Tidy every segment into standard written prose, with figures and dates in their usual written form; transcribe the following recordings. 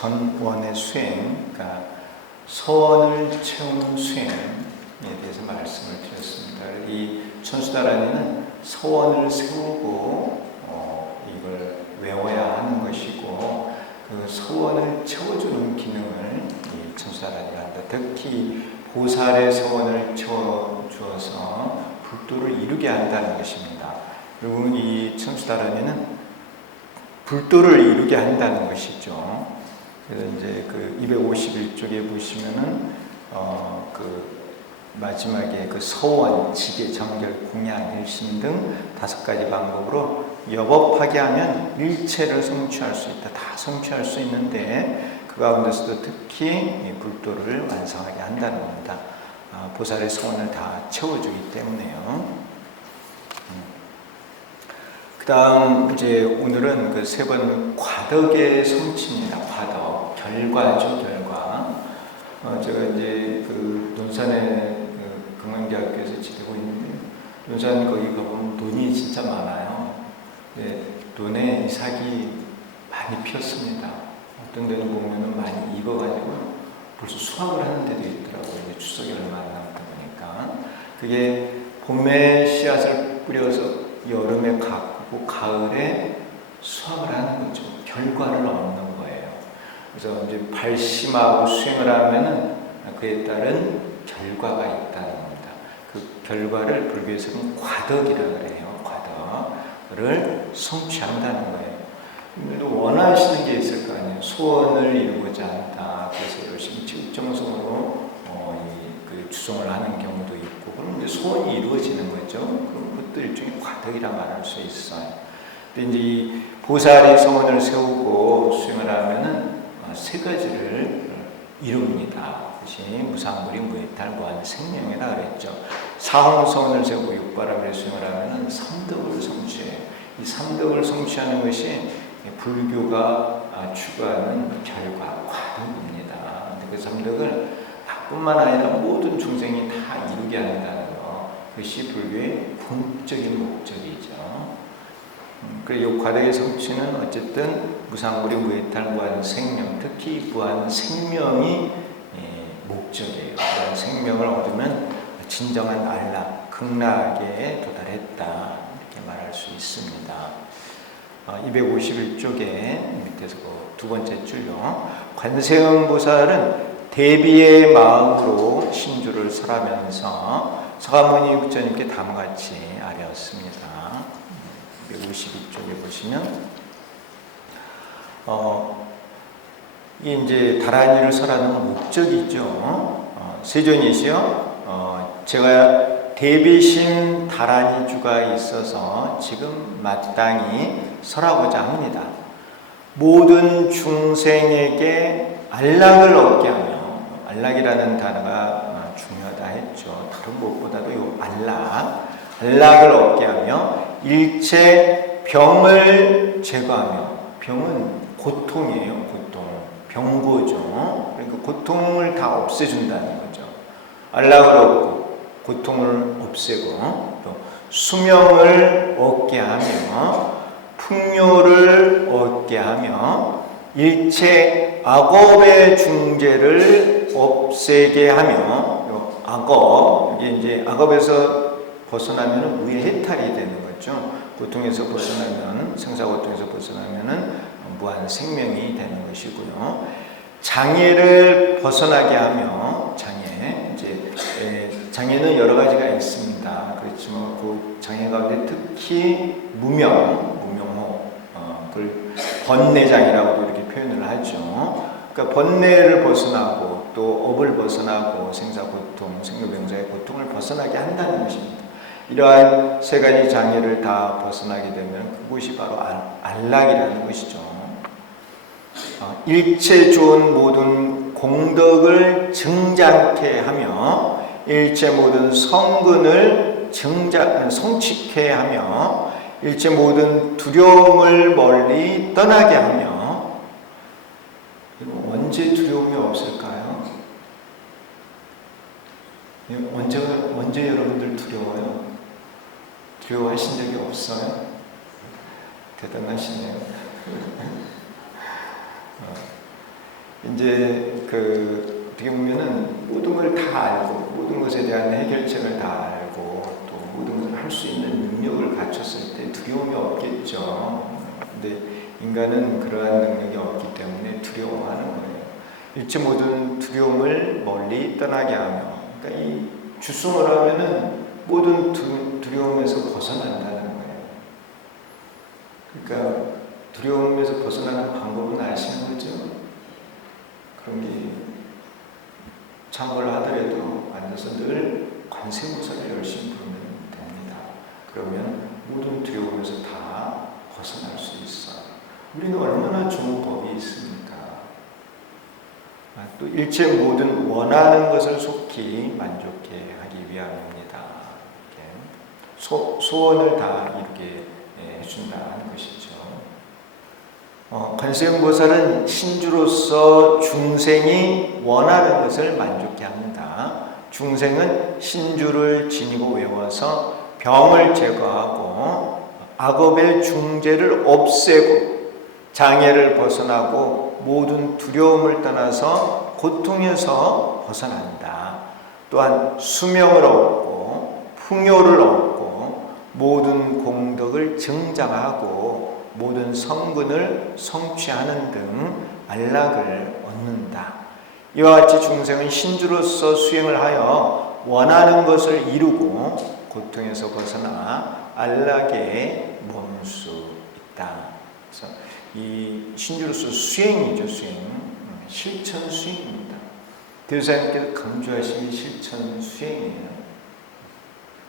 전원의 수행, 그러니까 소원을 채우는 수행에 대해서 말씀을 드렸습니다. 이 천수다라니는 소원을 세우고 이걸 외워야 하는 것이고, 그 소원을 채워주는 기능을 이 천수다라니가 한다. 특히 보살의 소원을 채워주어서 불도를 이루게 한다는 것입니다. 그리고 이 천수다라니는 불도를 이루게 한다는 것이죠. 그래서 이제 그 251쪽에 보시면은 그 마지막에 그 서원, 지계, 정결, 공양, 일심 등 5가지 방법으로 여법하게 하면 일체를 성취할 수 있다. 다 성취할 수 있는데 그 가운데서도 특히 불도를 완성하게 한다는 겁니다. 보살의 소원을 다 채워주기 때문에요. 그 다음 이제 오늘은 그 세 번 과덕의 성취입니다. 과덕, 결과죠, 결과. 제가 이제 그 논산에 그 금강대학교에서 지내고 있는데, 논산 거기 가보면 논이 진짜 많아요. 네, 논에 이삭이 많이 피었습니다. 어떤 데는 보면은 많이 익어가지고 벌써 수확을 하는 데도 있더라고요. 이제 추석이 얼마 안 남다 보니까. 그게 봄에 씨앗을 뿌려서 여름에 가꾸고 가을에 수확을 하는 거죠. 결과를 얻는 거예요. 그래서 이제 발심하고 수행을 하면은 그에 따른 결과가 있다는 겁니다. 그 결과를 불교에서는 과덕이라고 그래요. 과덕을 성취한다는 거예요. 또 원하시는 게 있을 거 아니에요. 소원을 이루고자 한다. 그래서 열심히 직정성으로 그 주송을 하는 경우도 있고, 그럼 이제 소원이 이루어지는 거죠. 그럼 그것도 일종의 과덕이라 말할 수 있어요. 근데 이제 이 보살이 소원을 세우고 수행을 하면은 3가지를 이룹니다. 그것이 무상무리, 무해탈, 무한 생명이라 그랬죠. 사홍소원을 세우고 육바라밀 수행을 하면은 3덕을 성취해요. 이 3덕을 성취하는 것이 불교가 추구하는 결과, 과덕입니다. 그 3덕을 나뿐만 아니라 모든 중생이 다 이루게 한다는 것, 그것이 불교의 궁극적인 목적이죠. 그래서 이 과덕의 성취는 어쨌든 무상무리, 무해탈, 무한 생명, 특히 무한 생명이 목적이에요. 무한 생명을 얻으면 진정한 안락, 극락에 도달했다, 이렇게 말할 수 있습니다. 251쪽에 밑에서 그 2번째 줄요. 관세음보살은 대비의 마음으로 신주를 설하면서 서가모니 육전님께 다음같이 아뢰었습니다. 252쪽에 보시면 이게 이제 다란이를 설하는 목적이죠. 세존이시여, 제가 대비심 다란이주가 있어서 지금 마땅히 설하고자 합니다. 모든 중생에게 안락을 얻게 하며, 안락이라는 단어가 중요하다 했죠. 다른 무엇보다도 이 안락을 얻게 하며 일체 병을 제거하며, 병은 고통이에요. 고통, 병고죠. 그러니까 고통을 다 없애준다는 거죠. 안락을 얻고 고통을 없애고, 또 수명을 얻게 하며 풍요를 얻게 하며 일체 악업의 중재를 없애게 하며, 악업, 이게 이제 악업에서 벗어나면 우의 해탈이 되는 거죠. 고통에서 벗어나면, 생사고통에서 벗어나면은 무한 생명이 되는 것이고요. 장애를 벗어나게 하며, 장애는 여러 가지가 있습니다. 그렇지만 그 장애 가운데 특히 무명호, 그걸 번뇌장애라고도 이렇게 표현을 하죠. 그러니까 번뇌를 벗어나고 또 업을 벗어나고 생사고통, 생로병사의 고통을 벗어나게 한다는 것입니다. 이러한 3가지 장애를 다 벗어나게 되면 그것이 바로 안락이라는 것이죠. 일체 좋은 모든 공덕을 증장케 하며 일체 모든 성근을 성취케 하며 일체 모든 두려움을 멀리 떠나게 하며. 언제 두려움이 없을까요? 언제 여러분들 두려워요? 두려워하신 적이 없어요? 대단하시네요. 이제 그 어떻게 보면은 모든 걸 다 알고 모든 것에 대한 해결책을 다 알고 또 모든 것을 할 수 있는 능력을 갖췄을 때 두려움이 없겠죠. 근데 인간은 그러한 능력이 없기 때문에 두려워하는 거예요. 일체 모든 두려움을 멀리 떠나게 하며, 그러니까 이 주승을 하면은 모든 두려움에서 벗어난다는 거예요. 그러니까 두려움에서 벗어나는 방법은 아시는 거죠? 그런 게 참고를 하더라도 앉아서 늘 관세음보살을 열심히 부르면 됩니다. 그러면 모든 두려움에서 다 벗어날 수 있어요. 우리는 얼마나 좋은 법이 있습니까? 또 일체 모든 원하는 것을 속히 만족해 하기 위함입니다. 소원을 다 이루게 해준다는 것이죠. 관세음보살은 신주로서 중생이 원하는 것을 만족해 합니다. 중생은 신주를 지니고 외워서 병을 제거하고 악업의 중재를 없애고 장애를 벗어나고 모든 두려움을 떠나서 고통에서 벗어난다. 또한 수명을 얻고 풍요를 얻고 모든 공덕을 증장하고 모든 성근을 성취하는 등 안락을 얻는다. 이와 같이 중생은 신주로서 수행을 하여 원하는 것을 이루고 고통에서 벗어나 안락에 머물 수 있다. 그래서 이 신주로서 수행이죠. 수행. 실천 수행입니다. 대사님께서 강조하신 실천 수행이에요.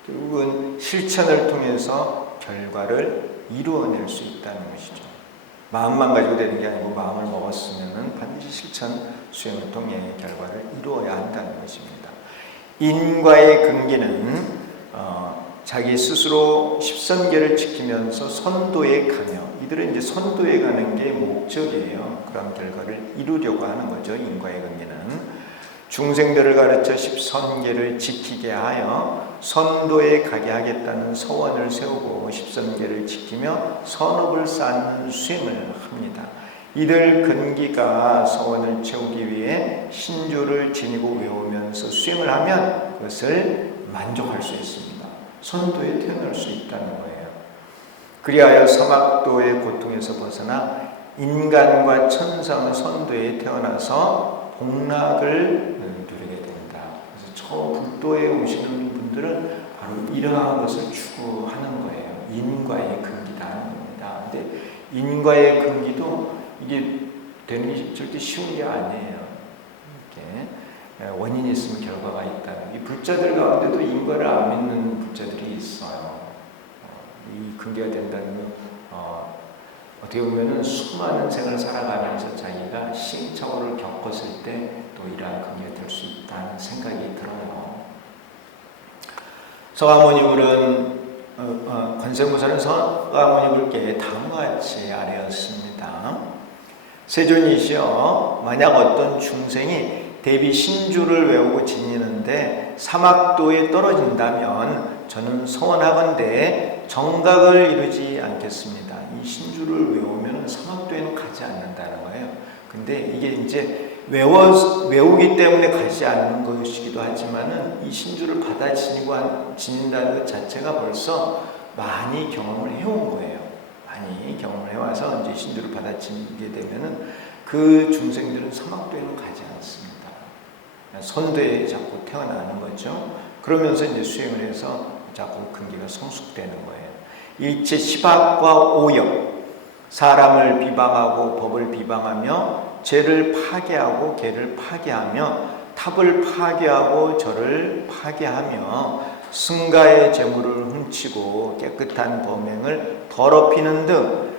결국은 실천을 통해서 결과를 이루어낼 수 있다는 것이죠. 마음만 가지고 되는 게 아니고 마음을 먹었으면 반드시 실천 수행을 통해 결과를 이루어야 한다는 것입니다. 인과의 근기는 자기 스스로 십선계를 지키면서 선도에 가며, 이들은 이제 선도에 가는 게 목적이에요. 그런 결과를 이루려고 하는 거죠. 인과의 근기는 중생들을 가르쳐 십선계를 지키게 하여 선도에 가게 하겠다는 서원을 세우고 십선계를 지키며 선업을 쌓는 수행을 합니다. 이들 근기가 서원을 채우기 위해 신주를 지니고 외우면서 수행을 하면 그것을 만족할 수 있습니다. 선도에 태어날 수 있다는 거예요. 그리하여 사막도의 고통에서 벗어나 인간과 천상의 선도에 태어나서 복락을 누리게 된다. 그래서 저 불도에 오시는 분들은 바로 이러한 것을 추구하는 거예요. 인과의 근기다 겁니다. 근데 인과의 근기도 이게 되는 게 절대 쉬운 게 아니에요. 이렇게 원인이 있으면 결과가 있다는. 이 불자들 가운데도 인과를 안 믿는 불자들이 있어요. 이 근기가 된다는 건 어떻게 보면은 수많은 생을 살아가면서 자기가 시행착오를 겪었을 때 또 이러한 근기가 될 수 있다는 생각이 들어요. 서가모니불은 관세음보살은 서가모니불께 다음과 같이 아뢰었습니다. 세존이시여, 만약 어떤 중생이 대비 신주를 외우고 지니는데 사막도에 떨어진다면 저는 서원하건대 정각을 이루지 않겠습니다. 이 신주를 외우면 사막도에는 가지 않는다는 거예요. 근데 이게 이제 외우기 때문에 가지 않는 것이기도 하지만은 이 신주를 받아 지닌다는 것 자체가 벌써 많이 경험을 해온 거예요. 많이 경험을 해와서 이제 신주를 받아 지니게 되면은 그 중생들은 사막도에는 가지 않습니다. 선도에 자꾸 태어나는 거죠. 그러면서 이제 수행을 해서 자꾸 근기가 성숙되는 거예요. 일체 시박과 오역, 사람을 비방하고 법을 비방하며 죄를 파괴하고 계를 파괴하며 탑을 파괴하고 절을 파괴하며 승가의 재물을 훔치고 깨끗한 범행을 더럽히는 등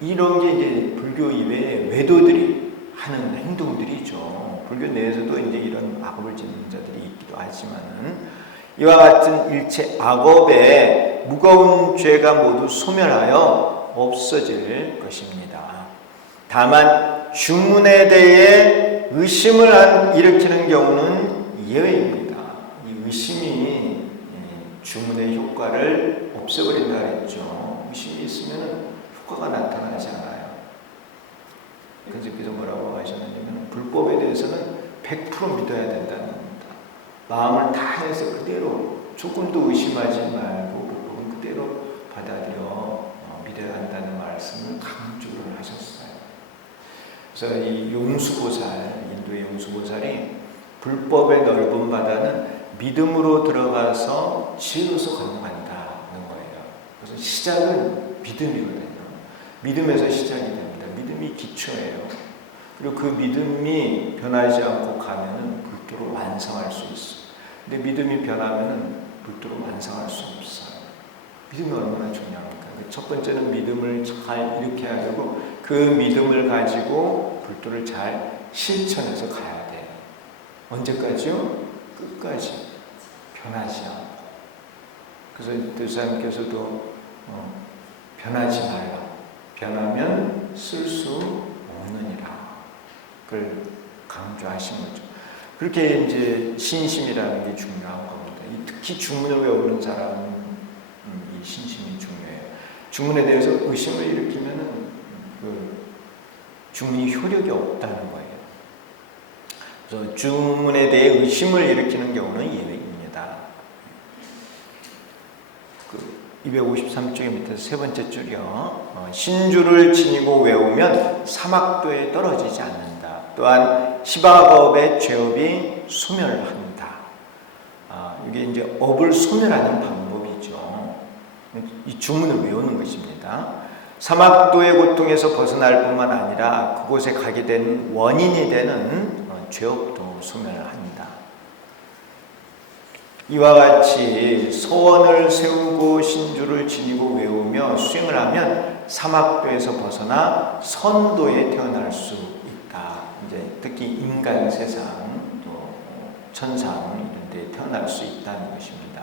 이런 게 이제 불교 이외에 외도들이 하는 행동들이죠. 불교 내에서도 이제 이런 악업을 짓는 자들이 있기도 하지만은 이와 같은 일체 악업에 무거운 죄가 모두 소멸하여 없어질 것입니다. 다만 주문에 대해 의심을 일으키는 경우는 예외입니다. 이 의심이 주문의 효과를 없애버린다 그랬죠. 의심이 있으면 효과가 나타나지 않아요. 그래서 뭐라고 하셨냐면 불법에 대해서는 100% 믿어야 된다는 겁니다. 마음을 다해서 그대로 조금도 의심하지 말고 불법은 그대로 받아들여 믿어야 한다는 말씀을 강조를 하셨어요. 그래서 이 용수보살, 인도의 용수보살이 불법의 넓은 바다는 믿음으로 들어가서 지혜로서 건너간다는 거예요. 그래서 시작은 믿음이거든요. 믿음에서 시작이 됩니다. 믿음이 기초예요. 그리고 그 믿음이 변하지 않고 가면은 불도로 완성할 수 있어요. 근데 믿음이 변하면은 불도로 완성할 수 없어요. 믿음이 얼마나 중요합니까? 첫 번째는 믿음을 잘 일으켜야 되고 그 믿음을 가지고 불도를 잘 실천해서 가야 돼요. 언제까지요? 끝까지 변하지 않고. 그래서 대사님께서도 변하지 말라. 변하면 쓸 수 없느니라. 그걸 강조하신 거죠. 그렇게 이제 신심이라는 게 중요한 겁니다. 특히 주문을 외우는 사람은 이 신심이 중요해요. 주문에 대해서 의심을 일으키면은 그 주문이 효력이 없다는 거예요. 그래서 주문에 대해 의심을 일으키는 경우는 예외입니다. 253쪽의 밑에서 세 번째 줄이요. 신주를 지니고 외우면 사막도에 떨어지지 않는다. 또한 시바겁의 죄업이 소멸합니다. 이게 이제 업을 소멸하는 방법이죠. 이 주문을 외우는 것입니다. 사막도의 고통에서 벗어날 뿐만 아니라 그곳에 가게 된 원인이 되는 죄업도 소멸합니다. 이와 같이 소원을 세우고 신주를 지니고 외우며 수행을 하면 사막도에서 벗어나 선도에 태어날 수 있다. 이제 특히 인간 세상 또 천상 이런 데 태어날 수 있다는 것입니다.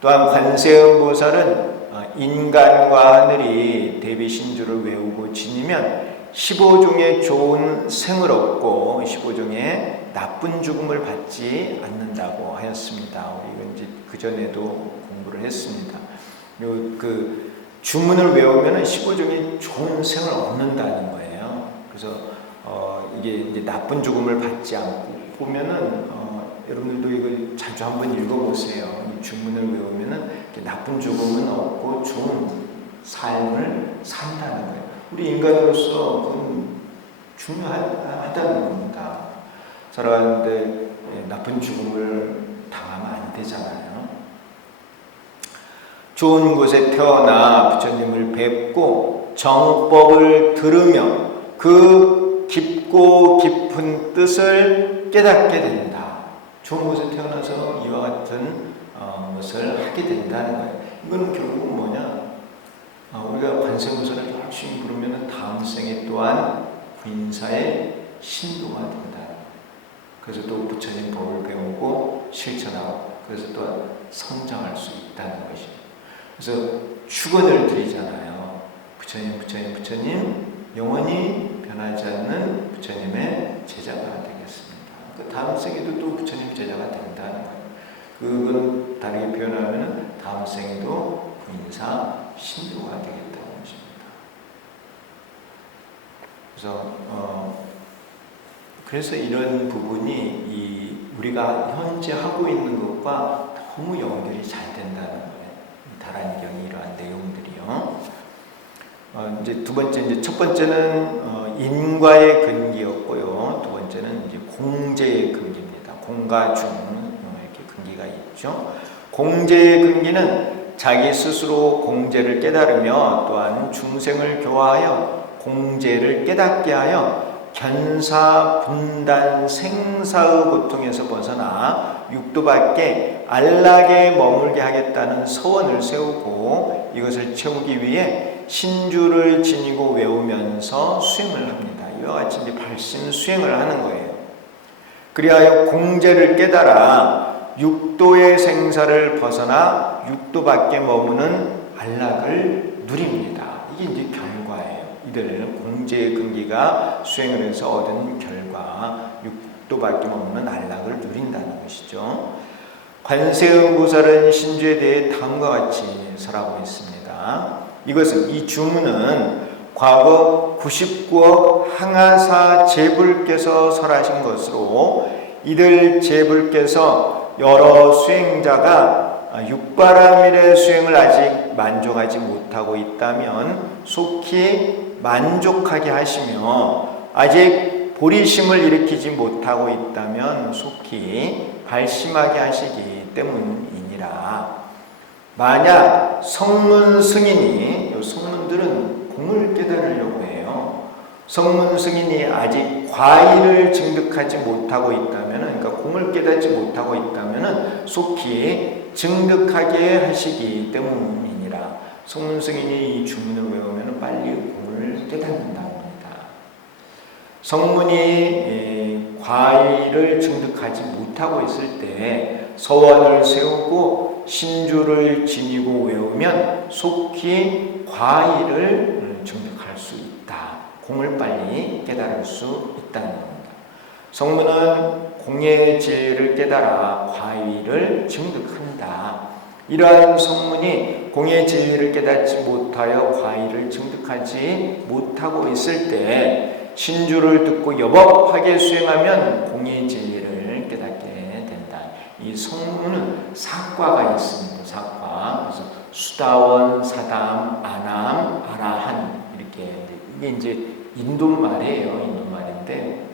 또한 관세음보살은 인간과 하늘이 대비 신주를 외우고 지니면 15종의 좋은 생을 얻고 15종의 나쁜 죽음을 받지 않는다고 하였습니다. 우리 이제 그 전에도 공부를 했습니다. 그 주문을 외우면 15종의 좋은 생을 얻는다는 거예요. 그래서 이게 이제 나쁜 죽음을 받지 않고 보면은 여러분들도 이거 자주 한번 읽어보세요. 이 주문을 외우면은 나쁜 죽음은 없고 좋은 삶을 산다는 거예요. 우리 인간으로서 그건 중요하다는 겁니다. 살아가는데 나쁜 죽음을 당하면 안 되잖아요. 좋은 곳에 태어나 부처님을 뵙고 정법을 들으며 그 깊고 깊은 뜻을 깨닫게 된다. 좋은 곳에 태어나서 이와 같은 것을 하게 된다는 거예요. 이건 결국은 뭐냐? 우리가 관세음보살을 열심히 부르면 다음 생에 또한 구인사의 신도가 된다. 그래서 또 부처님 법을 배우고 실천하고 그래서 또 성장할 수 있다는 것입니다. 그래서 축원을 드리잖아요. 부처님 영원히 변하지 않는 부처님의 제자가 되겠습니다. 그 다음 생에도 또 부처님 제자가 된다는 거예요. 그건 다르게 표현하면 다음 생에도 구인사 신도가 되겠다는 것입니다. 그래서 이런 부분이 우리가 현재 하고 있는 것과 너무 연결이 잘 된다는 거예요. 다란이경이 이러한 내용들이요. 이제 두 번째, 첫 번째는 인과의 근기였고요. 두 번째는 이제 공제의 근기입니다. 공과 중 이렇게 근기가 있죠. 공제의 근기는 자기 스스로 공제를 깨달으며 또한 중생을 교화하여 공제를 깨닫게 하여 견사, 분단, 생사의 고통에서 벗어나 육도 밖에 안락에 머물게 하겠다는 서원을 세우고 이것을 채우기 위해 신주를 지니고 외우면서 수행을 합니다. 이와 같이 이제 발심 수행을 하는 거예요. 그리하여 공제를 깨달아 육도의 생사를 벗어나 육도 밖에 머무는 안락을 누립니다. 이게 이제 결과예요. 이들 공제의 근기가 수행을 해서 얻은 결과 육도 밖에 머무는 안락을 누린다는 것이죠. 관세음보살은 신주에 대해 다음과 같이 설하고 있습니다. 이것은 이 주문은 과거 99억 항아사 제불께서 설하신 것으로 이들 제불께서 여러 수행자가 육바라밀의 수행을 아직 만족하지 못하고 있다면 속히 만족하게 하시며 아직 보리심을 일으키지 못하고 있다면 속히 발심하게 하시기 때문이니라. 만약 성문 승인이, 이 성문들은 공을 깨달으려고 해요. 성문 승인이 아직 과의를 증득하지 못하고 있다면, 그러니까 공을 깨닫지 못하고 있다면 속히 증득하게 하시기 때문이니라. 성문 승인이 이 주문을 외우면 빨리 공을 깨닫는다 합니다. 성문이 과의를 증득하지 못하고 있을 때 서원을 세우고 신주를 지니고 외우면 속히 과의를 증득할 수 있다. 공을 빨리 깨달을 수 있다는 겁니다. 성문은 공의 진리를 깨달아 과의를 증득한다. 이러한 성문이 공의 진리를 깨닫지 못하여 과의를 증득하지 못하고 있을 때 신주를 듣고 여법하게 수행하면 공의 진리를 깨닫게 된다. 이 성문은 사과가 있습니다. 사과. 그래서 수다원, 사담, 아남, 아라한 이렇게 이게 이제 인도말이에요. 인도말인데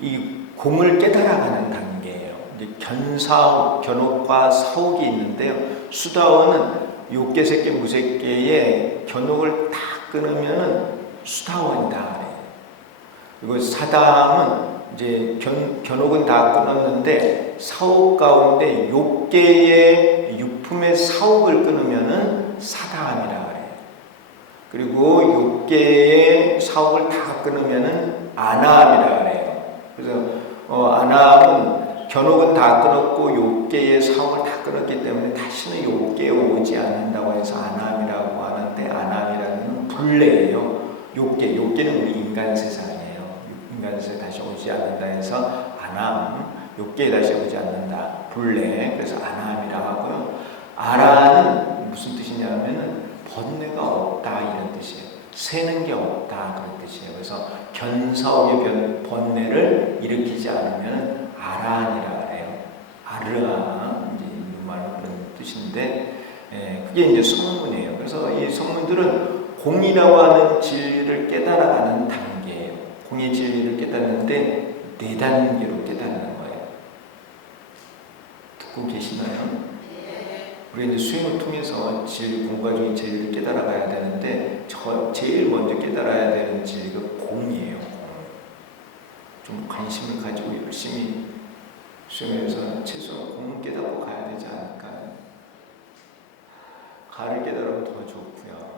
이 공을 깨달아가는 단계예요. 이제 견옥과 사옥이 있는데요. 수다원은 욕계색계 무색계의 견옥을 다 끊으면은 수다원이다 그래요. 그리고 사담은 이제 견옥은 다 끊었는데 사옥 가운데 욕계의 육품의 사옥을 끊으면은 사담이라 그래요. 그리고 욕계의 사옥을 다 끊으면은 아남이라 그래요. 그래서 아남은 견옥은 다 끊었고 욕계의 사옥을 다 끊었기 때문에 다시는 욕계에 오지 않는다고 해서 아남이라고 하는데, 아남이라는 불례예요. 욕계는 우리 인간 세상이에요. 인간 세상에 다시 오지 않는다 해서 아남, 욕계에 다시 오지 않는다. 불례. 그래서 아남이라 하고요. 아라는 무슨 뜻이냐면은 번뇌가 없다 이런 뜻이에요. 새는 게 없다 그런 뜻이에요. 그래서 견사옥의 번뇌를 일으키지 않으면 아라한이라 그래요. 아르아 이제 말은 그런 뜻인데, 그게 이제 성문이에요. 그래서 이 성문들은 공이라고 하는 진리를 깨달아가는 단계예요. 공의 진리를 깨닫는데 4단계로 깨닫는 거예요. 듣고 계시나요? 우리가 이제 수행을 통해서 공과적인 진리를 깨달아가야 되는데 제일 먼저 깨달아야 되는 진리가 공이에요. 좀 관심을 가지고 열심히 수행해서 최소한 공은 깨닫고 가야 되지 않을까요? 가를 깨달으면 더 좋고요.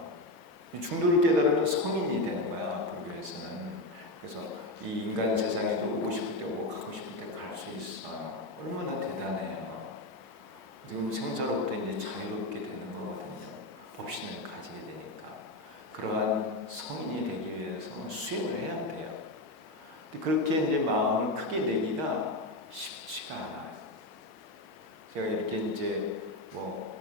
중도를 깨달으면 성인이 되는 거야, 불교에서는. 그래서 이 인간 세상에도 오고 싶을 때 오고 가고 싶을 때 갈 수 있어. 얼마나 대단해요. 지금 생사로부터 이제 자유롭게 되는 거거든요. 법신을 가지게 되니까. 그러한 성인이 되기 위해서는 수행을 해야 돼요. 그렇게 이제 마음을 크게 내기가 쉽지가 않아요. 제가 이렇게 이제 뭐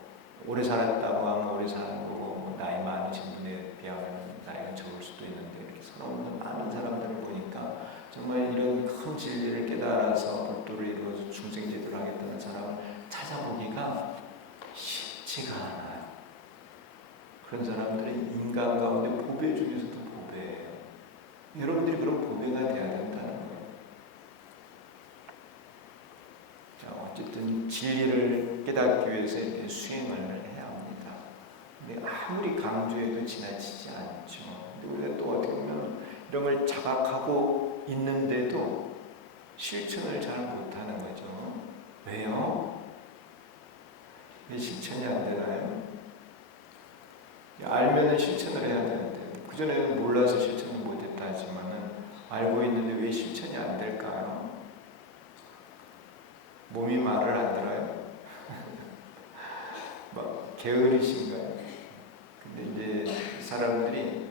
오래 살았다고 하면 오래 사는 거고, 나이 많으신 분에 비하면 나이가 적을 수도 있는데, 이렇게 서러운 많은 사람들을 보니까 정말 이런 큰 진리를 깨달아서 불도를 이루어서 중생제도를 하겠다는 사람을 찾아보기가 쉽지가 않아요. 그런 사람들은 인간 가운데 보배 중에서도 보배예요. 여러분들이 그런 보배가 돼야 된다는 거예요. 자, 어쨌든 진리를 깨닫기 위해서 이렇게 수행을 해야 합니다. 근데 아무리 강조해도 지나치지 않죠. 근데 우리가 또 어떻게 보면 이런 걸 자각하고 있는데도 실천을 잘 못하는 거죠. 왜요? 왜 실천이 안 되나요? 알면은 실천을 해야 되는데, 그전에는 몰라서 실천을 못했다 하지만은 알고 있는데 왜 실천이 안 될까요? 몸이 말을 안 들어요? 막 게으르신가요? 근데 이제 사람들이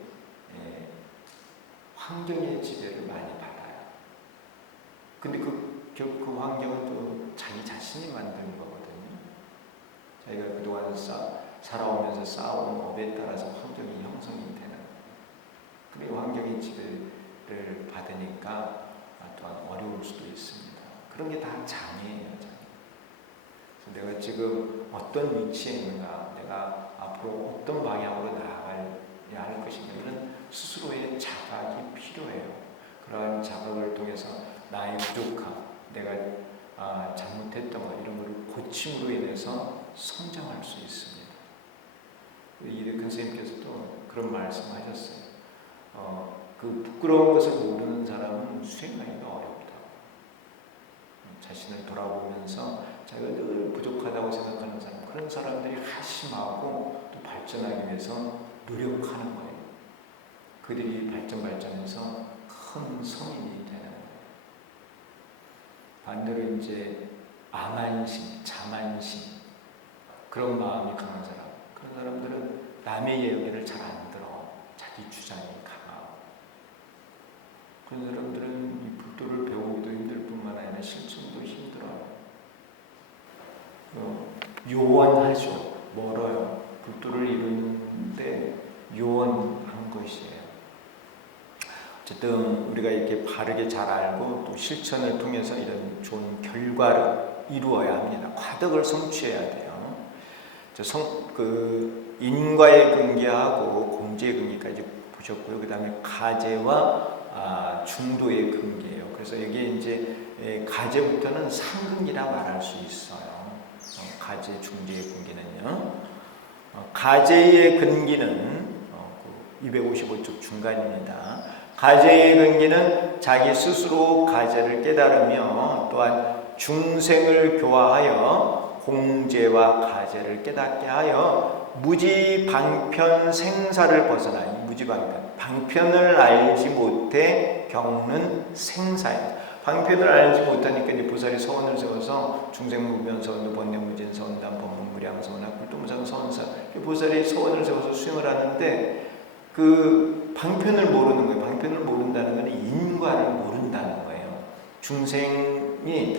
환경의 지배를 많이 받아요. 근데 그 환경은 또 자기 자신이 만드는 거거든요. 자기가 그동안 살아오면서 쌓아온 업에 따라서 환경이 형성이 되는 거예요. 그리고 환경의 지배를 받으니까 또한 어려울 수도 있습니다. 그런 게 다 장애예요. 그래서 내가 지금 어떤 위치에 있는가, 내가 앞으로 어떤 방향으로 나아가야 할 것인가, 이런 스스로의 자각이 필요해요. 그러한 자각을 통해서 나의 부족함, 내가 잘못했던 것, 이런 것을 고침으로 인해서 성장할 수 있습니다. 이대근 선생님께서도 그런 말씀하셨어요. 그 부끄러운 것을 모르는 사람은 수행하기가 어렵다. 자신을 돌아보면서 자기가 늘 부족하다고 생각하는 사람, 그런 사람들이 하심하고 또 발전하기 위해서 노력하는 거예요. 그들이 발전해서 큰 성인이 되는 거예요. 반대로 이제 암안심, 자만심, 그런 마음이 강한 사람, 그런 사람들은 남의 얘기를 잘 안 들어. 자기 주장이 강하고. 그런 사람들은 이 불도를 배우기도 힘들 뿐만 아니라 실천도 힘들어요. 요원하죠. 멀어요. 불도를 이루는데 요원한 것이에요. 어쨌든 우리가 이렇게 바르게 잘 알고 또 실천을 통해서 이런 좋은 결과를 이루어야 합니다. 과덕을 성취해야 돼요. 인과의 근기하고 공제의 근기까지 보셨고요. 그 다음에 가제와 중도의 근기예요. 그래서 여기에 이제 가제부터는 상근기라 말할 수 있어요. 가제, 중제의 근기는요. 가제의 근기는 255쪽 중간입니다. 가제의 근기는 자기 스스로 가제를 깨달으며 또한 중생을 교화하여 공제와 가제를 깨닫게 하여 무지방편 생사를 벗어나, 방편을 알지 못해 겪는 생사예요. 방편을 알지 못하니까 이제 보살이 서원을 세워서 중생무변 서원도 번뇌무진 서원단 법문무량 서원 불도무상 서원사, 보살이 서원을 세워서 수행을 하는데 그 방편을 모르는 거예요. 방편을 모른다는 것은 인과를 모른다는 거예요. 중생이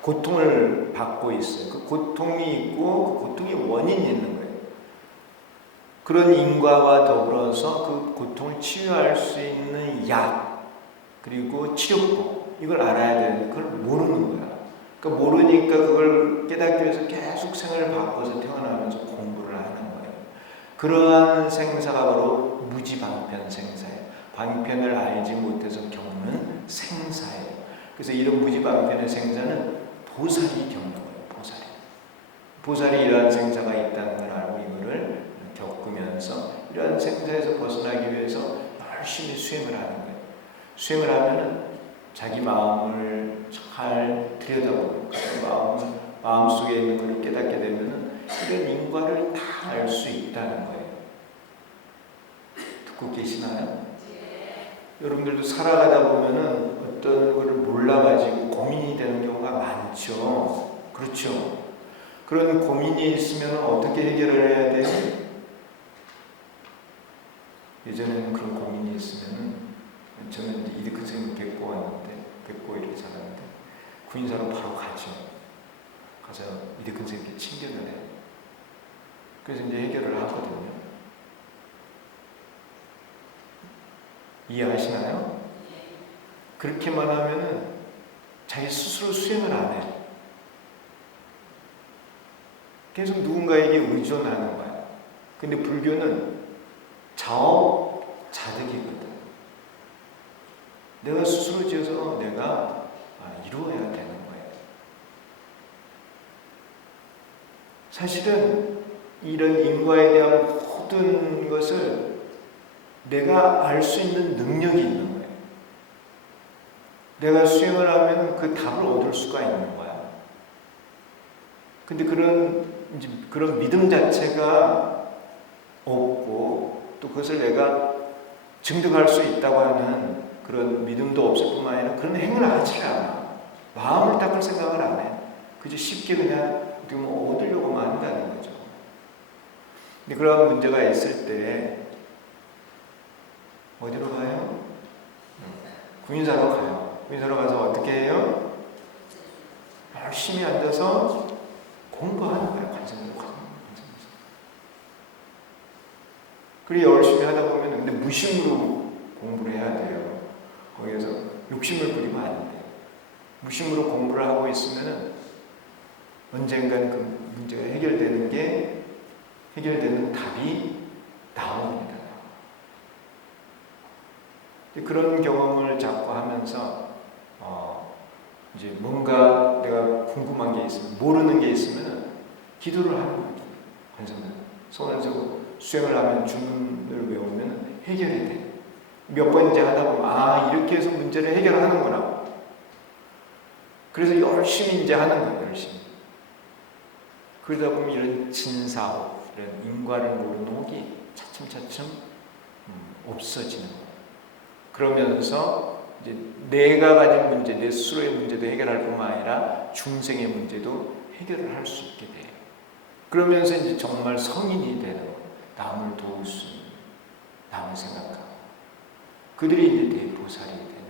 고통을 받고 있어요. 그 고통이 있고 그 고통의 원인이 있는 거예요. 그런 인과와 더불어서 그 고통을 치유할 수 있는 약, 그리고 치료법, 이걸 알아야 되는데 그걸 모르는 거야. 그러니까 모르니까 그걸 깨닫기 위해서 계속 생을 바꿔서 태어나면서 공부를 하는 거예요. 그러한 생사가 바로 무지방편 생사예요. 방편을 알지 못해서 겪는 생사예요. 그래서 이런 무지방편의 생사는 보살이 겪는 거예요. 보살이 이러한 생사가 있다는 걸 알고 이거를 겪으면서 이러한 생사에서 벗어나기 위해서 열심히 수행을 하는 거예요. 수행을 하면은 자기 마음을 잘 들여다보고 마음속에 있는 것을 깨닫게 되면은 이런 인과를 다 알 수 있다는 거예요. 듣고 계시나요? 여러분들도 살아가다 보면은 어떤 것을 몰라가지고 고민이 되는 경우가 많죠. 그렇죠? 그런 고민이 있으면 어떻게 해결을 해야 돼요? 예전에는 그런 고민이 있으면은 저는 이제 이득 선생님 뵙고 이렇게 살았는데 구인사로 바로 가죠. 가서 이득 선생님께 친견을 해요. 그래서 이제 해결을 하거든요. 이해하시나요? 그렇게만 하면은 자기 스스로 수행을 안 해요. 계속 누군가에게 의존하는 거야. 근데 불교는 자업자득이거든. 내가 스스로 지어서 내가 이루어야 되는 거예요. 사실은 이런 인과에 대한 모든 것을 내가 알 수 있는 능력이 있는 거예요. 내가 수행을 하면 그 답을 얻을 수가 있는 거야. 근데 그런 믿음 자체가 없고 또 그것을 내가 증득할 수 있다고 하는 그런 믿음도 없을 뿐만 아니라 그런 행을 하지 않아. 마음을 닦을 생각을 안 해. 그저 쉽게 그냥 얻으려고만 한다는 거죠. 근데 그런 문제가 있을 때 어디로 가요? 구인사로 가요. 구인사로 가서 어떻게 해요? 열심히 앉아서 공부하는 거예요. 관세음을 그리 열심히 하다 보면 근데 무심으로 공부를 해야 돼요. 거기에서 욕심을 부리면 안 돼. 무심으로 공부를 하고 있으면은 언젠간 그 문제가 해결되는 답이 나옵니다. 그런 경험을 자꾸 하면서 이제 뭔가 내가 궁금한 게 있으면, 모르는 게 있으면 기도를 하는 거예요. 손에서 수행을 하면 주문을 외우면 해결이 돼. 몇 번 이제 하다 보면 이렇게 해서 문제를 해결하는구나. 그래서 열심히 이제 하는 거예요. 열심히. 그러다 보면 이런 진사옥, 이런 인과를 모르는 옥이 차츰차츰 없어지는 거예요. 그러면서 이제 내가 가진 문제, 내 스스로의 문제도 해결할 뿐만 아니라 중생의 문제도 해결을 할 수 있게 돼요. 그러면서 이제 정말 성인이 되는 거예요. 남을 도울 수 있는, 남을 생각하고. 그들이 이제 대보살이 되는 거예요.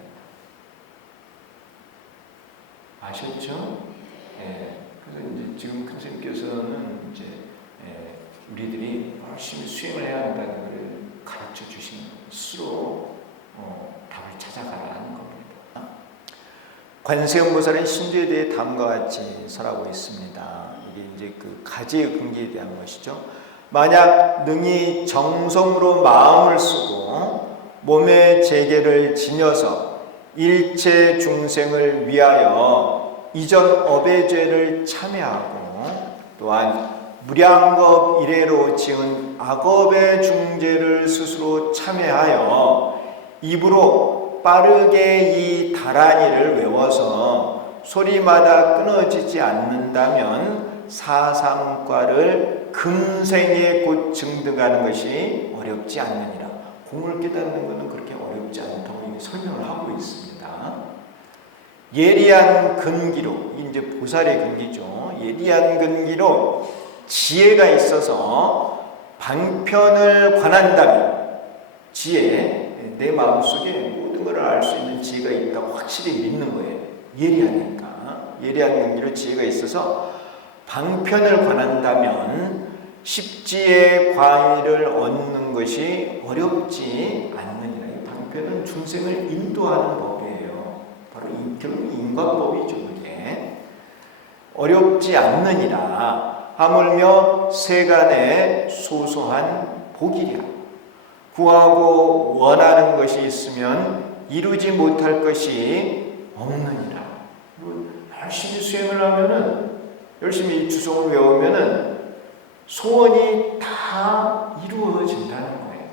아셨죠? 예. 그래서 이제 지금 큰 스님께서는 이제 우리들이 열심히 수행을 해야 한다는 것을 가르쳐 주시는 거예요. 스스로 답을 찾아가라는 겁니다. 관세음보살은 신주에 대해 다음과 같이 설하고 있습니다. 이게 이제 그 가지의 근기에 대한 것이죠. 만약 능히 정성으로 마음을 쓰고 몸의 재계를 지녀서 일체 중생을 위하여 이전 업의 죄를 참회하고 또한 무량겁 이래로 지은 악업의 중죄를 스스로 참회하여 입으로 빠르게 이 다란이를 외워서 소리마다 끊어지지 않는다면 사상과를 금생에 곧 증득하는 것이 어렵지 않느니라. 공을 깨닫는 것은 그렇게 어렵지 않다고 설명을 하고 있습니다. 예리한 근기로, 이제 보살의 근기죠. 예리한 근기로 지혜가 있어서 방편을 관한다면, 지혜, 내 마음속에 모든 것을 알 수 있는 지혜가 있다고 확실히 믿는 거예요. 예리하니까. 예리한 근기로 지혜가 있어서 방편을 관한다면 십지의 과의를 얻는 것이 어렵지 않느니라. 이 방편은 중생을 인도하는 법이에요. 바로 결국 인과법이죠. 이게 어렵지 않느니라. 하물며 세간의 소소한 복이랴. 구하고 원하는 것이 있으면 이루지 못할 것이 없느니라. 열심히 수행을 하면은, 열심히 주성을 외우면은 소원이 다 이루어진다는 거예요.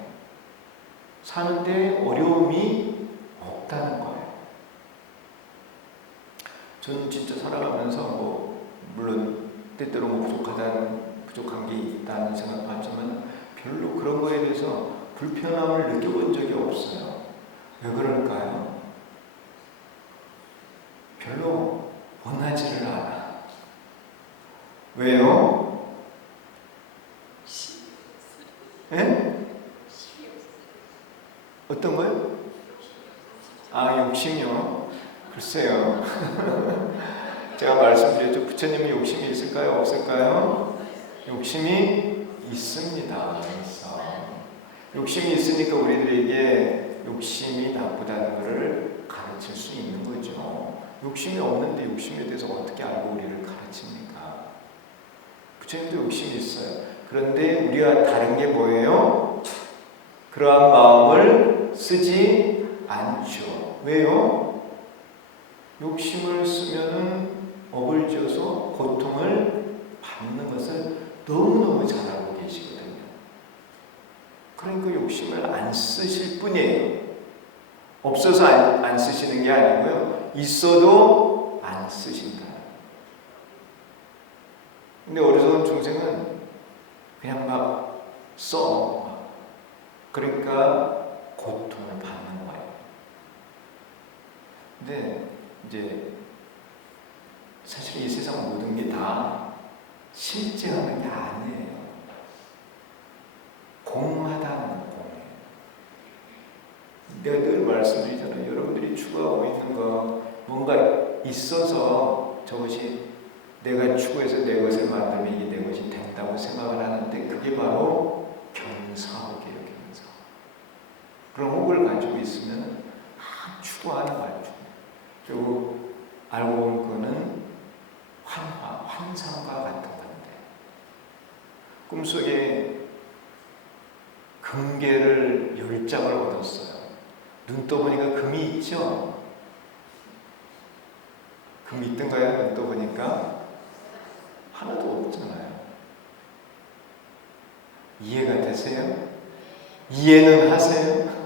사는데 어려움이 없다는 거예요. 저는 진짜 살아가면서 물론 때때로 부족한 게 있다는 생각도 하지만 별로 그런 거에 대해서 불편함을 느껴본 적이 없어요. 왜 그럴까요? 별로 원하지를 않아. 왜요? 예? 어떤 거요? 욕심이요? 글쎄요. 제가 말씀드렸죠. 부처님은 욕심이 있을까요? 없을까요? 욕심이 있습니다. 욕심이 있으니까 우리들에게 욕심이 나쁘다는 것을 가르칠 수 있는 거죠. 욕심이 없는데 욕심에 대해서 어떻게 알고 우리를 가르칩니까? 부처님도 욕심이 있어요. 그런데 우리와 다른 게 뭐예요? 그러한 마음을 쓰지 않죠. 왜요? 욕심을 쓰면은 업을 지어서 고통을 받는 것을 너무너무 잘 알고 계시거든요. 그러니까 욕심을 안 쓰실 뿐이에요. 없어서 안 쓰시는 게 아니고요. 있어도 안 쓰신다. 근데 어리석은 중생은 그냥 막 써. 그러니까 고통을 받는 거예요. 근데 이제 사실 이 세상 모든 게 다 실제하는 게 아니에요. 공하다는 공이에요. 내가 늘 말씀드리잖아요. 여러분들이 추구하고 있는 거 뭔가 있어서 저것이 내가 추구해서 내 것을 만들면 이게 내 것이 된다고 생각을 하는데 그게 바로 견사옥이에요. 그런 혹을 가지고 있으면 추구하는 거예요. 그리고 알고 보면 그거는 환상과 같은 건데, 꿈속에 금괴를 10장을 얻었어요. 눈 떠보니까 금이 있죠? 금이 있던가요? 눈 떠보니까 하나도 없잖아요. 이해가 되세요? 이해는 하세요?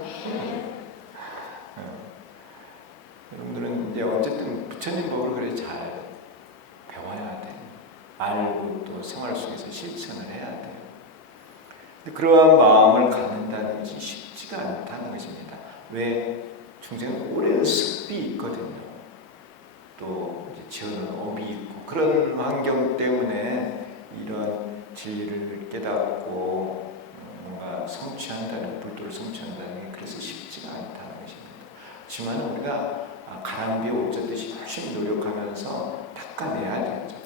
여러분들은 이제 어쨌든 부처님 법을 그래 잘 배워야 돼요. 알고 또 생활 속에서 실천을 해야 돼요. 근데 그러한 마음을 갖는다는 것이 쉽지가 않다는 것입니다. 왜? 중생은 오랜 습이 있거든요. 또 지어놓은 업이 있고, 그런 환경 때문에 이런 진리를 깨닫고 뭔가 성취한다는, 불도를 성취한다는 게 그래서 쉽지가 않다는 것입니다. 하지만 우리가 가랑비에 옷 젖듯이 열심히 노력하면서 닦아내야 되죠.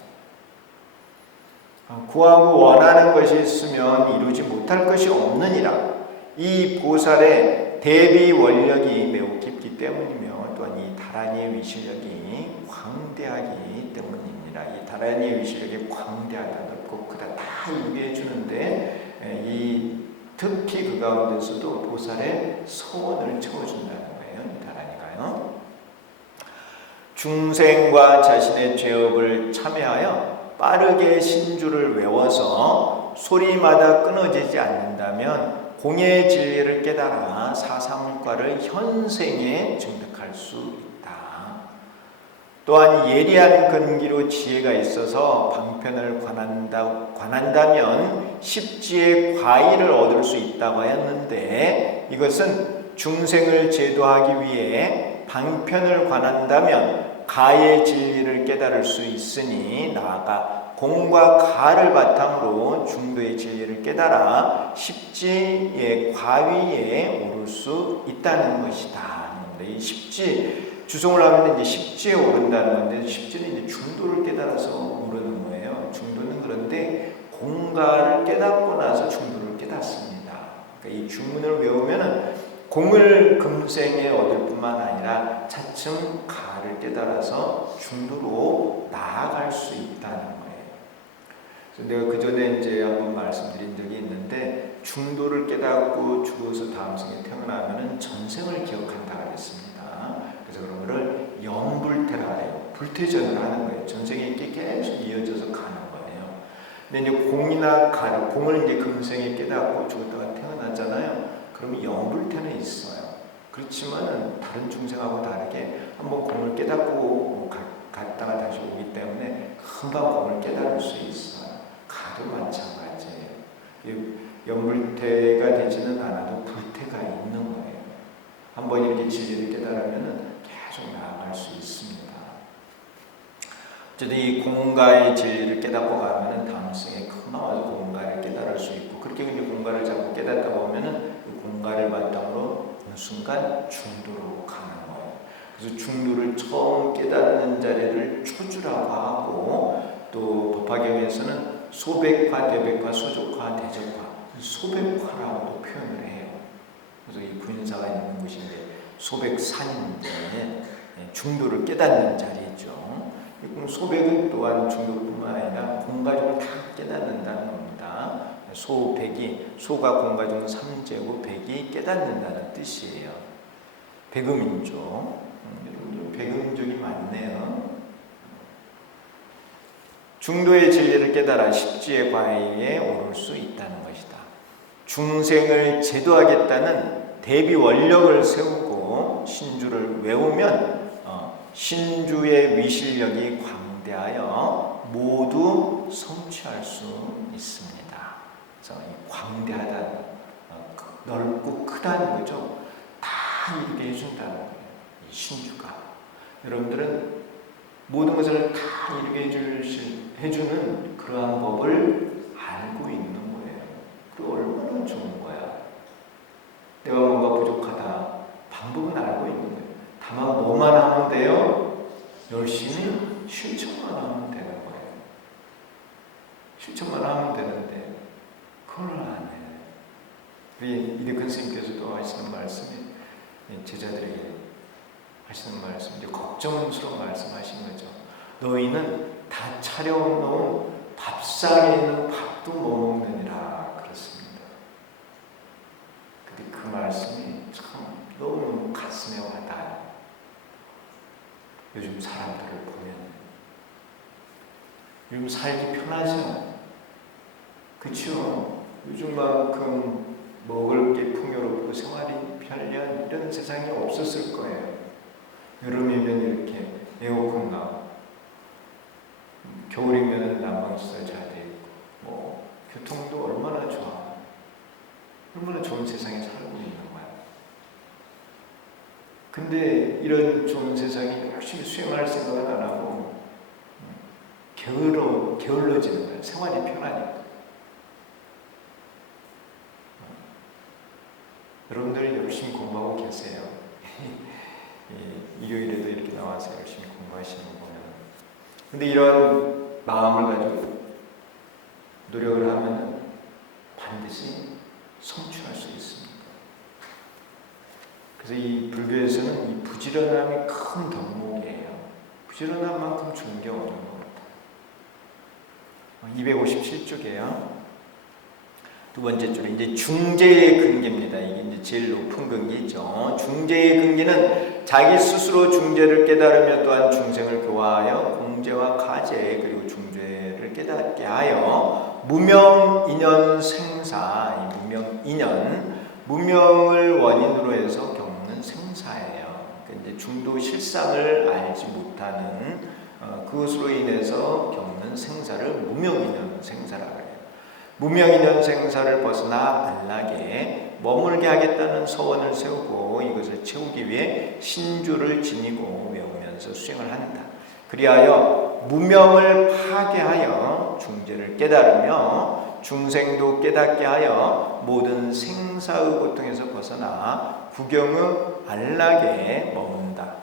구하고 원하는 것이 있으면 이루지 못할 것이 없느니라. 이 보살의 대비 원력이 매우 깊기 때문이며, 또한 이 다란이의 위실력이 광대하기 때문입니다. 이 다란이의 위실력이 광대하다, 넓고 크다 다 얘기해 주는데, 이 특히 그 가운데서도 보살의 소원을 채워준다는 거예요. 이 다란이가요. 중생과 자신의 죄업을 참여하여 빠르게 신주를 외워서 소리마다 끊어지지 않는다면 공의 진리를 깨달아 사사물과를 현생에 증득할 수 있다. 또한 예리한 근기로 지혜가 있어서 방편을 관한다면 십지의 과의를 얻을 수 있다고 하였는데, 이것은 중생을 제도하기 위해 방편을 관한다면 가의 진리를 깨달을 수 있으니, 나아가 공과 가를 바탕으로 중도의 진리를 깨달아 십지의 과위에 오를 수 있다는 것이다. 이 십지, 주송을 하면 이제 십지에 오른다는 건데, 십지는 이제 중도를 깨달아서 오르는 거예요. 중도는 그런데 공가를 깨닫고 나서 중도를 깨닫습니다. 그러니까 이 주문을 외우면은 공을 금생에 얻을 뿐만 아니라 차츰 가를 깨달아서 중도로 나아갈 수 있다는 거예요. 그래서 내가 그 전에 이제 한번 말씀드린 적이 있는데, 중도를 깨닫고 죽어서 다음 생에 태어나면은 전생을 기억한다 그랬습니다. 그래서 그런 거를 연불태라 해요. 불태전을 하는 거예요. 전생에 이렇게 계속 이어져서 가는 거예요. 근데 이제 공이나 가를, 공을 이제 금생에 깨닫고 죽었다가 태어났잖아요. 그러면 영불태는 있어요. 그렇지만은 다른 중생하고 다르게 한번 공을 깨닫고 갔다가 다시 오기 때문에 금방 공을 깨달을 수 있어요. 가도 마찬가지예요. 영불태가 되지는 않아도 불태가 있는 거예요. 한번 이렇게 진리를 깨달으면은 계속 나아갈 수 있습니다. 어쨌든 이 공가의 진리를 깨닫고 가면은 다음 생에 금방 와서 공가를 깨달을 수 있고, 그렇게 이제 공가를 자꾸 깨닫다 보면은 공가를 바탕으로 어느 순간 중도로 가는 거예요. 그래서 중도를 처음 깨닫는 자리를 초주라고 하고, 또 법화경에서는 소백화, 대백화, 소족화, 대적화, 소백화라고도 표현을 해요. 그래서 이 구인사가 있는 곳이 이제 소백산인데 중도를 깨닫는 자리죠. 소백은 또한 중도뿐만 아니라 공가족을 다 깨닫는다는 겁니다. 소백이, 소가 공가중 3제고 백이 깨닫는다는 뜻이에요. 백음인족. 백음족이 많네요. 중도의 진리를 깨달아 십지의 과의에 오를 수 있다는 것이다. 중생을 제도하겠다는 대비 원력을 세우고 신주를 외우면 신주의 위실력이 광대하여 모두 성취할 수 있습니다. 그래서 광대하다, 넓고 크다는 거죠. 다 이루게 해준다는 거예요. 이 신주가. 여러분들은 모든 것을 다 이루게 해주는 그러한 법을 알고 있는 거예요. 그리고 얼마나 좋은 거야. 내가 뭔가 부족하다. 방법은 알고 있는 거예요. 다만 뭐만 하면 돼요? 열심히 실천만 하면 되는 거예요. 실천만 하면 되는데 그걸 안 해요. 우리 이대근 스님께서도 하시는 말씀이 제자들에게 하시는 말씀, 이제 걱정스러운 말씀하신 거죠. 너희는 다 차려놓은 밥상에 있는 밥도 못 먹느니라 그렇습니다. 근데 그 말씀이 참 너무 가슴에 와닿아요. 요즘 사람들을 보면 요즘 살기 편하죠. 그렇죠. 요즘만큼 먹을 게 풍요롭고 생활이 편리한 이런 세상이 없었을 거예요. 여름이면 이렇게 에어컨 나오고, 겨울이면 난방시설 잘 돼 있고, 뭐 교통도 얼마나 좋아, 얼마나 좋은 세상에 살고 있는 거야. 근데 이런 좋은 세상이 열심히 수행할 생각은 안 하고 게을러지는 거예요. 생활이 편하니까. 여러분들 열심히 공부하고 계세요. 일요일에도 이렇게 나와서 열심히 공부하시는 거 보면. 근데 이런 마음을 가지고 노력을 하면 반드시 성취할 수 있습니다. 그래서 이 불교에서는 이 부지런함이 큰 덕목이에요. 부지런한 만큼 좋은 게 없는 것 같아요. 257쪽이에요. 두 번째 줄에 이제 중재의 근기입니다. 이게 이제 제일 높은 근기죠. 중재의 근기는 자기 스스로 중재를 깨달으며 또한 중생을 교화하여 공재와 가재 그리고 중재를 깨닫게 하여 무명인연 생사, 이 무명인연, 무명을 원인으로 해서 겪는 생사예요. 그러니까 이제 중도 실상을 알지 못하는 그것으로 인해서 겪는 생사를 무명인연 생사라고 해요. 무명인연 생사를 벗어나 안락에 머물게 하겠다는 서원을 세우고 이것을 채우기 위해 신주를 지니고 외우면서 수행을 한다. 그리하여 무명을 파괴하여 중재를 깨달으며 중생도 깨닫게 하여 모든 생사의 고통에서 벗어나 구경의 안락에 머문다.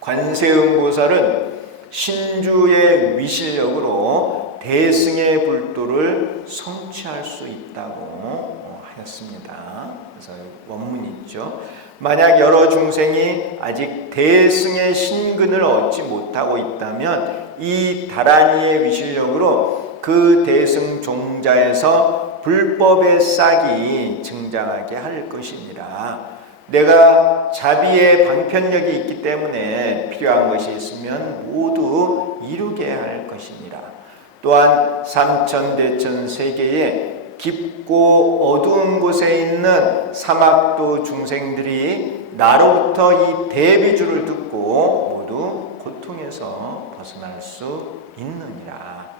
관세음보살은 신주의 위실력으로 대승의 불도를 성취할 수 있다고 하였습니다. 그래서 원문이 있죠. 만약 여러 중생이 아직 대승의 신근을 얻지 못하고 있다면 이 다란이의 위실력으로 그 대승 종자에서 불법의 싹이 증장하게 할 것이니라. 내가 자비의 방편력이 있기 때문에 필요한 것이 있으면 모두 이루게 할 것이니라. 또한 삼천대천 세계에 깊고 어두운 곳에 있는 사막도 중생들이 나로부터 이 대비주를 듣고 모두 고통에서 벗어날 수 있느니라.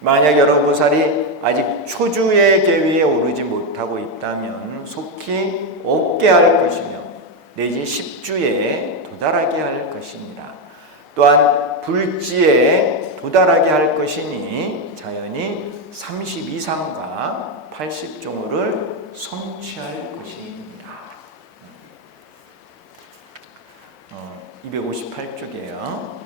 만약 여러 보살이 아직 초주의 계위에 오르지 못하고 있다면 속히 얻게 할 것이며 내지 십주에 도달하게 할 것이니라. 또한 불지에 도달하게 할 것이니 자연히 32상과 80종호를 성취할 것입니다. 258쪽이에요.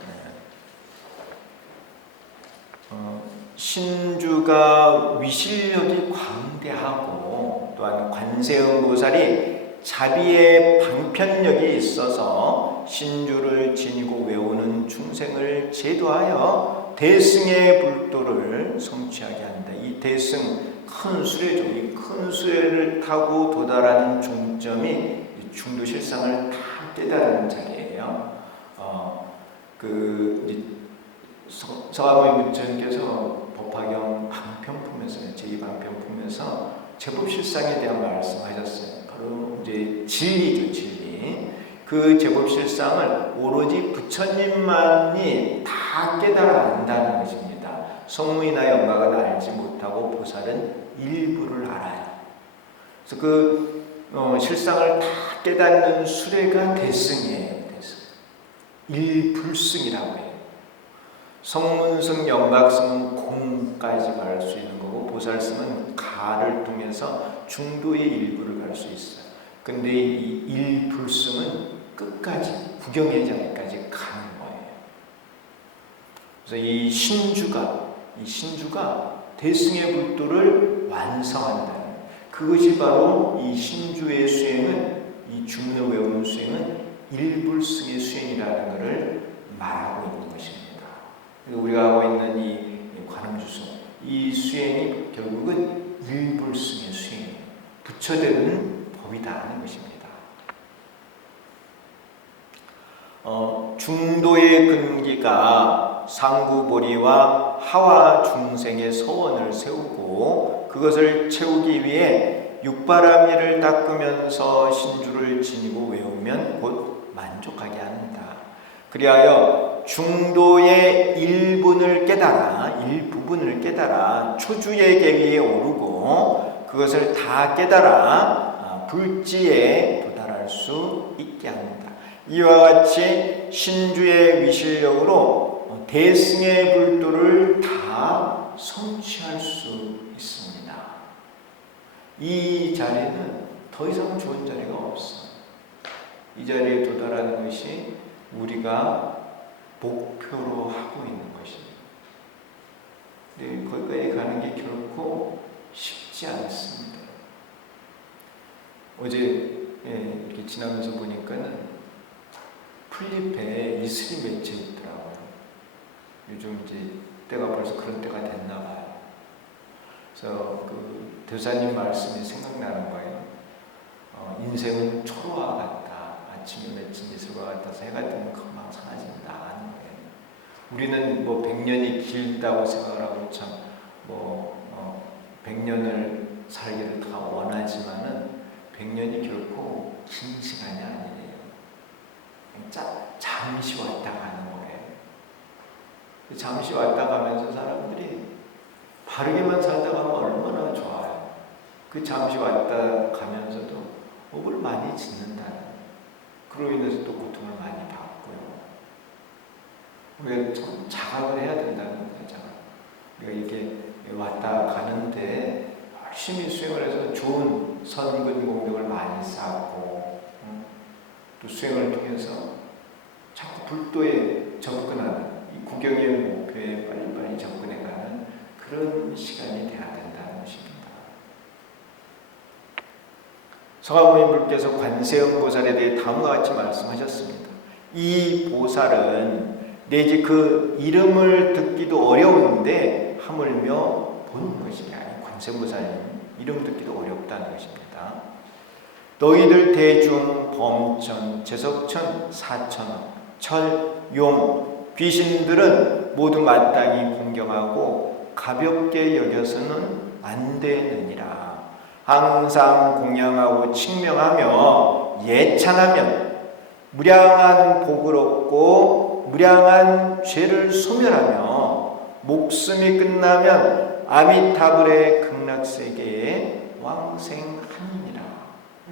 신주가 위실력이 광대하고 또한 관세음보살이 자비의 방편력이 있어서 신주를 지니고 외우는 중생을 제도하여 대승의 불도를 성취하게 한다. 이 대승 큰 수레죠. 이 큰 수레를 타고 도달하는 종점이 중도 실상을 다 깨달은 자리예요. 서가모니 부처님께서 법화경 방편품에서 제2방편품에서 제법실상에 대한 말씀하셨어요. 바로 이제 진리죠, 진리. 그 제법실상을 오로지 부처님만이 다 깨달아 안다는 것입니다. 성무이나 영각은 알지 못하고 보살은 일부를 알아요. 그래서 그 실상을 다 깨닫는 수레가 대승이에요. 대승. 일불승이라고 해요. 성문승, 영각승은 공까지 갈 수 있는 거고 보살승은 가를 통해서 중도의 일부를 갈 수 있어요. 근데 이 일불승은 끝까지 구경의 자리까지 가는 거예요. 그래서 이 신주가 대승의 불도를 완성한다는 그것이 바로 이 신주의 수행은 이 중문을 외우는 일불승의 수행이라는 것을 말하고 있는 것입니다. 우리가 하고 있는 이 관음주승, 이 수행이 결국은 일불승의 수행이에요. 부처되는 법이다 하는 것입니다. 중도의 근기가 상구보리와 하와 중생의 서원을 세우고 그것을 채우기 위해 육바라밀을 닦으면서 신주를 지니고 외우면 곧 만족하게 합니다. 그리하여 중도의 일부분을 깨달아 초주의 계위에 오르고 그것을 다 깨달아 불지에 도달할 수 있게 합니다. 이와 같이 신주의 위실력으로 대승의 불도를 다 성취할 수 있습니다. 이 자리는 더 이상 좋은 자리가 없어. 이 자리에 도달하는 것이 우리가 목표로 하고 있는 것입니다. 근데 거기까지 가는 게 결코 쉽지 않습니다. 어제 이렇게 지나면서 보니까는 풀잎에 이슬이 맺혀 있더라고요. 요즘 이제 때가 벌써 그런 때가 됐나 봐요. 그래서 그 대사님 말씀이 생각나는 거예요. 인생은 초로와 같다. 아침에 맺힌 이슬과 같아서 해가 뜨면 금방 사라진다 하는 거예요. 우리는 뭐 100년이 길다고 생각을 하고 참 100년을 살기를 다 원하지만은 100년이 결코 긴 시간이 아니에요. 잠시 왔다 가는 거예요. 잠시 왔다 가면서 사람들이 바르게만 살다 가면 얼마나 좋아요. 그 잠시 왔다 가면서도 업을 많이 짓는다는, 그로 인해서 또 고통을 많이 받고요. 우리가 참 자각을 해야 된다는 거죠. 우리가 이게 왔다 가는데 열심히 수행을 해서 좋은 선근 공덕을 많이 쌓고 또 수행을 통해서 자꾸 불도에 접근하는, 이 구경의 목표에 빨리빨리 접근해가는 그런 시간이 돼야 된다는 것입니다. 성화부님께서 관세음보살에 대해 다음과 같이 말씀하셨습니다. 이 보살은 내지 그 이름을 듣기도 어려운데 하물며 보는 것이냐. 관세음보살님 이름 듣기도 어렵다는 것입니다. 너희들 대중, 범천, 제석천, 사천억, 철, 용, 귀신들은 모두 마땅히 공경하고 가볍게 여겨서는 안 되느니라. 항상 공양하고 칭명하며 예찬하면 무량한 복을 얻고 무량한 죄를 소멸하며 목숨이 끝나면 아미타불의 극락세계에 왕생하느니라.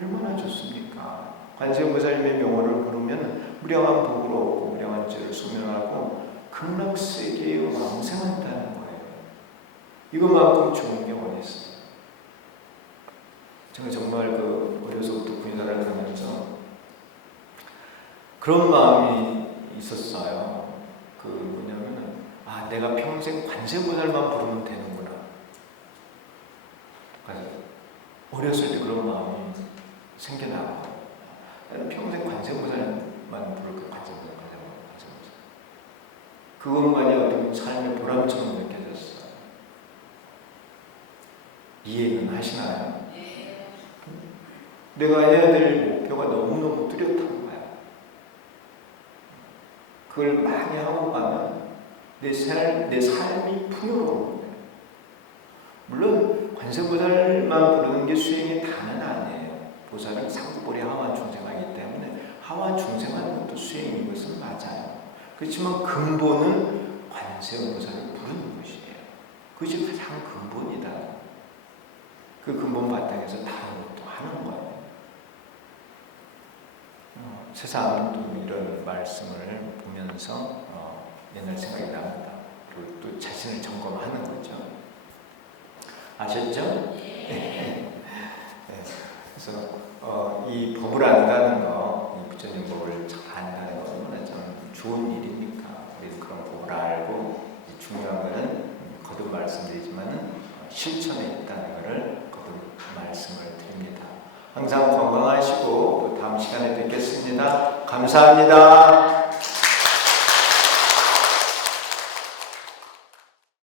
얼마나 좋습니까? 관세음보살님의 명호를 부르면 무량한 복을 얻고 무량한 죄를 소멸하고 극락세계에 왕생한다는 거예요. 이것만큼 좋은 게 어디 있어요? 제가 정말 어려서부터 군의사를 하면서 그런 마음이 있었어요. 내가 평생 관세음보살만 부르면 되는구나. 그래서 어렸을 때 그런 마음이 생겨나고, 나는 평생 관세음보살만 부를 거야. 관세음보살. 그것만이 어떤 삶의 보람처럼 느껴졌어요. 이해는 하시나요? 내가 해야 될 목표가 너무너무 뚜렷한 거야. 그걸 많이 하고 가면 내 삶이 풍요로운 거예요. 물론 관세음보살만 부르는 게 수행의 다는 아니에요. 보살은 상구보리 하와 중생하기 때문에 하와 중생하는 것도 수행인 것은 맞아요. 그렇지만 근본은 관세음보살을 부르는 것이에요. 그것이 가장 근본이다. 그 근본 바탕에서 다른 것도 하는 거예요. 세상은 또 이런 말씀을 보면서 옛날 생각이 납니다. 그리고 또 자신을 점검하는 거죠. 아셨죠? 네. 그래서 이 법을 안다는 거, 이 부처님 법을 잘 안다는 거 얼마나 참 좋은 일입니까? 우리도 그런 법을 알고, 중요한 것은 거듭 말씀드리지만은 실천에 있다는 것을 거듭 말씀을 드립니다. 항상 건강하시고 또 다음 시간에 뵙겠습니다. 감사합니다.